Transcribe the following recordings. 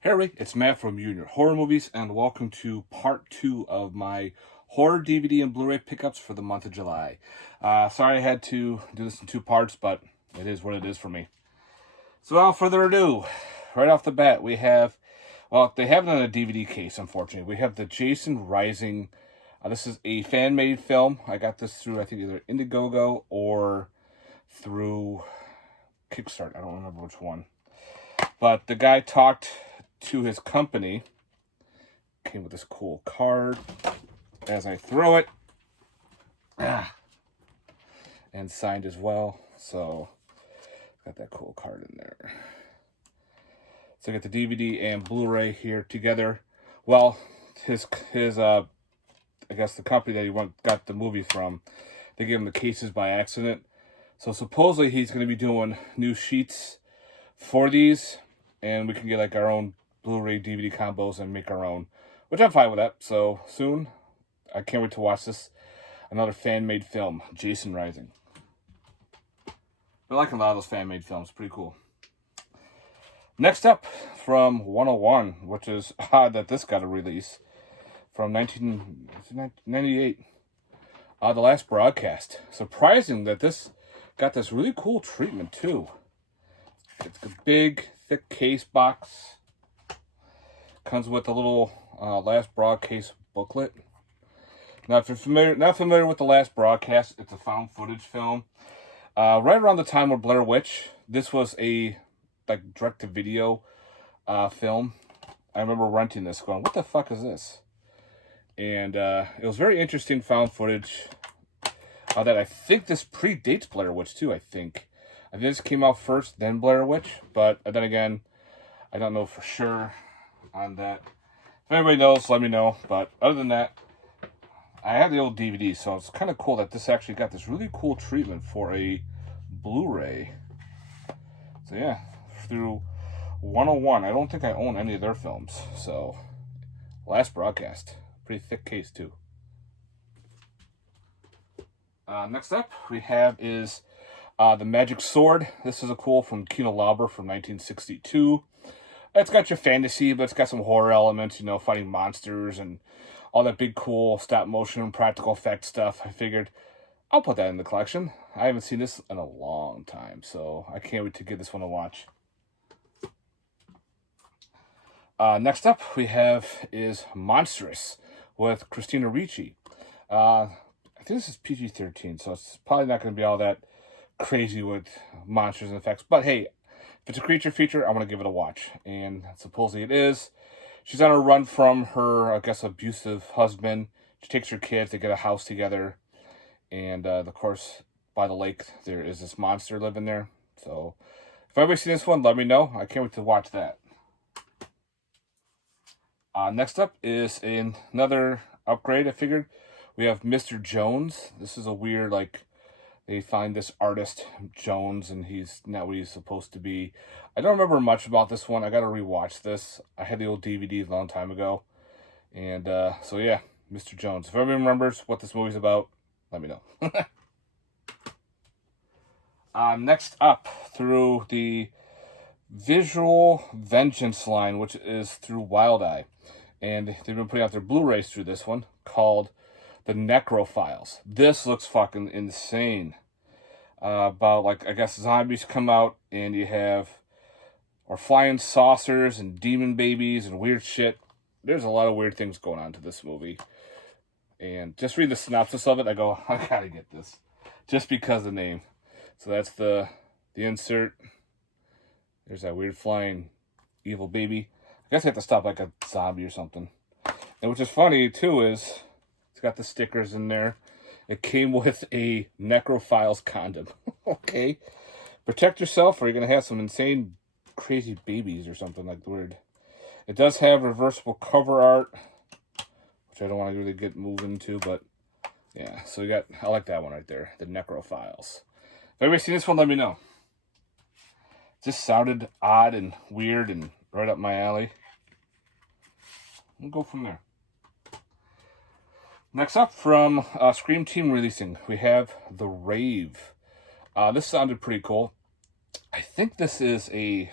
Hey everybody, it's Matt from Junior Horror Movies, and welcome to part 2 of my horror DVD and Blu-ray pickups for the month of July. Sorry I had to do this in 2 parts, but it is what it is for me. So without further ado, right off the bat, we have, well, they have it in a DVD case, unfortunately. We have the Jason Rising. This is a fan-made film. I got this through, I think, either Indiegogo or through Kickstarter. I don't remember which one. But the guy talked to his company, came with this cool card as I throw it, and signed as well. So got that cool card in there. So I got the DVD and Blu-ray here together. Well, his I guess the company that he got the movie from, they gave him the cases by accident. So supposedly he's going to be doing new sheets for these, and we can get like our own Blu-ray DVD combos and make our own, which I'm fine with that. So soon, I can't wait to watch this. Another fan-made film, Jason Rising. I like a lot of those fan-made films. Pretty cool. Next up, from 101, which is odd that this got a release, from 1998. The Last Broadcast. Surprising that this got this really cool treatment, too. It's a big, thick case box. Comes with a little Last Broadcast booklet. Now, if you're not familiar with The Last Broadcast, it's a found footage film. Right around the time of Blair Witch, this was a direct-to-video film. I remember renting this, going, "What the fuck is this?" And it was very interesting found footage. That I think this predates Blair Witch too. I think this came out first, then Blair Witch. But then again, I don't know for sure on that. If anybody knows, let me know. But other than that, I have the old DVD, so it's kind of cool that this actually got this really cool treatment for a Blu-ray. So yeah, through 101. I don't think I own any of their films. So, Last Broadcast. Pretty thick case too. Next up we have is The Magic Sword. This is a cool from Kino Lorber from 1962. It's got your fantasy, but it's got some horror elements, fighting monsters and all that big cool stop motion practical effect stuff. I figured I'll put that in the collection. I haven't seen this in a long time, so I can't wait to give this one a watch. Next up we have is Monstrous with Christina Ricci. I think this is PG-13, so it's probably not going to be all that crazy with monsters and effects. But hey, if it's a creature feature, I'm going to give it a watch. And supposedly it is. She's on a run from her, I guess, abusive husband. She takes her kids, they get a house together. And, of course, by the lake, there is this monster living there. So, if anybody's seen this one, let me know. I can't wait to watch that. Next up is another upgrade, I figured. We have Mr. Jones. This is a weird, they find this artist, Jones, and he's not what he's supposed to be. I don't remember much about this one. I got to rewatch this. I had the old DVD a long time ago. And, so yeah, Mr. Jones. If everyone remembers what this movie's about, let me know. Next up, through the Visual Vengeance line, which is through Wild Eye. And they've been putting out their Blu-rays through this one, called The Necrophiles. This looks fucking insane. About, I guess zombies come out and you have, or flying saucers and demon babies and weird shit. There's a lot of weird things going on to this movie. And just read the synopsis of it, I go, I gotta get this. Just because of the name. So that's the insert. There's that weird flying evil baby. I guess I have to stop like a zombie or something. And which is funny too is, it's got the stickers in there. It came with a Necrophiles condom. Okay. Protect yourself or you're going to have some insane, crazy babies or something like weird. It does have reversible cover art, which I don't want to really get moving to, but yeah. So we got, I like that one right there. The Necrophiles. If anybody's seen this one, let me know. It just sounded odd and weird and right up my alley. We'll go from there. Next up, from Scream Team releasing, we have The Rave. This sounded pretty cool. I think this is a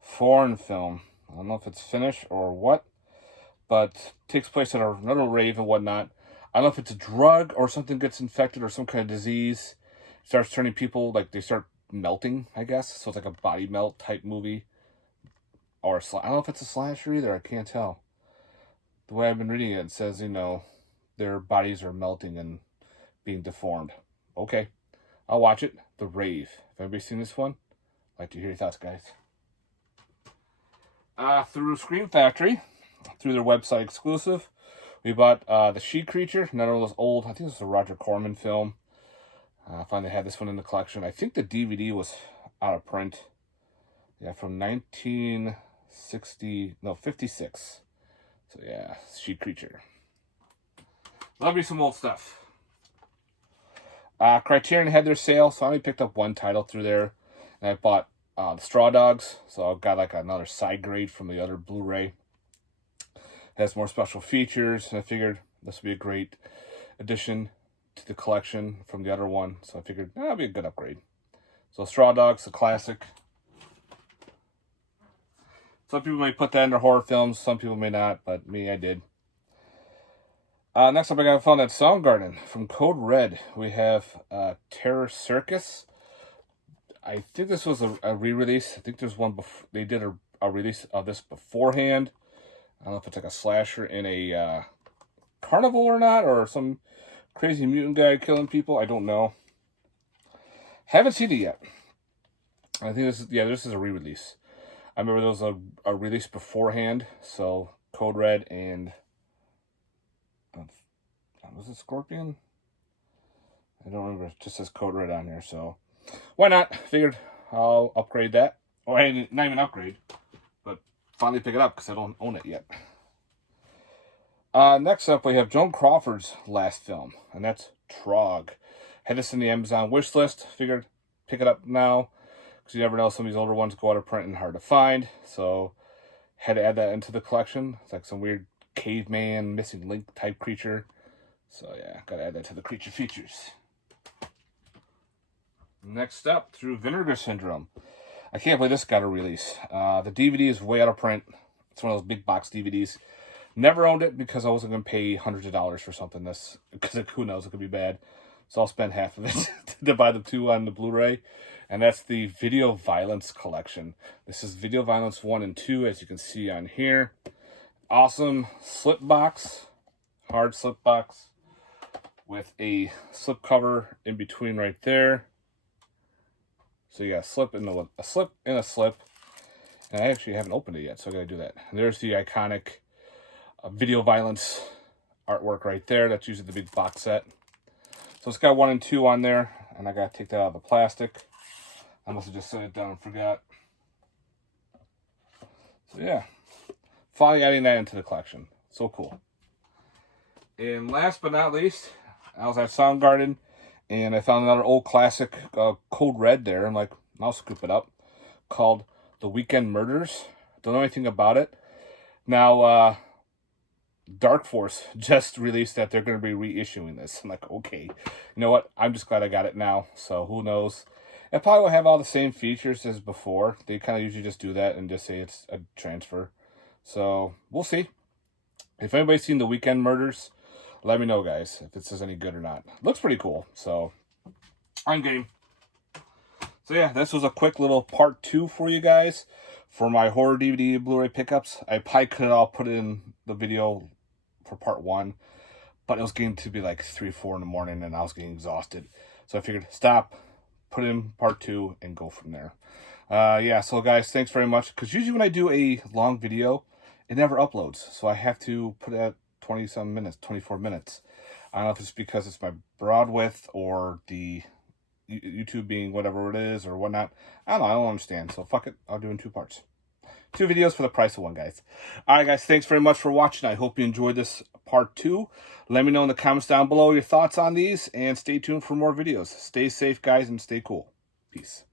foreign film. don't know if it's Finnish or what, but takes place at another rave and whatnot. I don't know if it's a drug or something gets infected or some kind of disease. Starts turning people, like, they start melting, I guess. So it's like a body melt type movie. Or I don't know if it's a slasher either. I can't tell. The way I've been reading it, it says, you know, their bodies are melting and being deformed. Okay. I'll watch it. The Rave. Have anybody seen this one? I'd like to hear your thoughts, guys. Through Scream Factory, through their website exclusive, we bought the She Creature, another one of those old, I think this is a Roger Corman film. I finally had this one in the collection. I think the DVD was out of print. Yeah, from 56. So yeah, She Creature. Love me some old stuff. Criterion had their sale, so I only picked up one title through there. And I bought the Straw Dogs, so I've got like another side grade from the other Blu-ray. It has more special features, and I figured this would be a great addition to the collection from the other one. So I figured that'd be a good upgrade. So Straw Dogs, a classic. Some people may put that in their horror films, some people may not, but me, I did. Next up, I found at Soundgarden from Code Red. We have Terror Circus. I think this was a re-release. I think there's one they did a release of this beforehand. I don't know if it's like a slasher in a carnival or not, or some crazy mutant guy killing people. I don't know. Haven't seen it yet. I think this is a re-release. I remember there was a release beforehand. So Code Red and was it Scorpion? I don't remember. It just says Code Red on here, so why not? Figured I'll upgrade that. Oh, not even upgrade, but finally pick it up because I don't own it yet. Next up, we have Joan Crawford's last film, and that's Trog. Had this in the Amazon wish list. Figured pick it up now because you never know. Some of these older ones go out of print and hard to find, so had to add that into the collection. It's like some weird caveman, missing link type creature. So yeah, gotta add that to the creature features. Next up, through Vinegar Syndrome. I can't believe this got a release. The DVD is way out of print. It's one of those big box DVDs. Never owned it because I wasn't going to pay hundreds of dollars for something this, because who knows, it could be bad. So I'll spend half of it to buy the two on the Blu-ray. And that's the Video Violence Collection. This is Video Violence 1 and 2, as you can see on here. Awesome slip box, hard slip box, with a slip cover in between right there. So you got a slip and a slip and a slip. And I actually haven't opened it yet, so I gotta do that. And there's the iconic Video Violence artwork right there. That's usually the big box set. So it's got 1 and 2 on there, and I gotta take that out of the plastic. I must have just set it down and forgot. So yeah, finally adding that into the collection. So cool. And last but not least, I was at Soundgarden, and I found another old classic, Code Red there. I'm like, I'll scoop it up. Called The Weekend Murders. Don't know anything about it. Now, Dark Force just released that they're going to be reissuing this. I'm like, okay. You know what? I'm just glad I got it now. So who knows? It probably will have all the same features as before. They kind of usually just do that and just say it's a transfer. So we'll see. If anybody's seen The Weekend Murders, let me know, guys, if this is any good or not. Looks pretty cool, so I'm game. So yeah, this was a quick little part 2 for you guys for my horror DVD Blu-ray pickups. I probably could all put it in the video for part 1, but it was getting to be like 3, 4 in the morning, and I was getting exhausted. So I figured, stop, put it in part 2, and go from there. Yeah, so guys, thanks very much. Because usually when I do a long video, it never uploads. So I have to put it at 20-some minutes, 24 minutes. I don't know if it's because it's my broad width or the YouTube being whatever it is or whatnot. I don't know. I don't understand. So fuck it. I'll do it in 2 parts. 2 videos for the price of 1, guys. Alright, guys. Thanks very much for watching. I hope you enjoyed this part 2. Let me know in the comments down below your thoughts on these. And stay tuned for more videos. Stay safe, guys, and stay cool. Peace.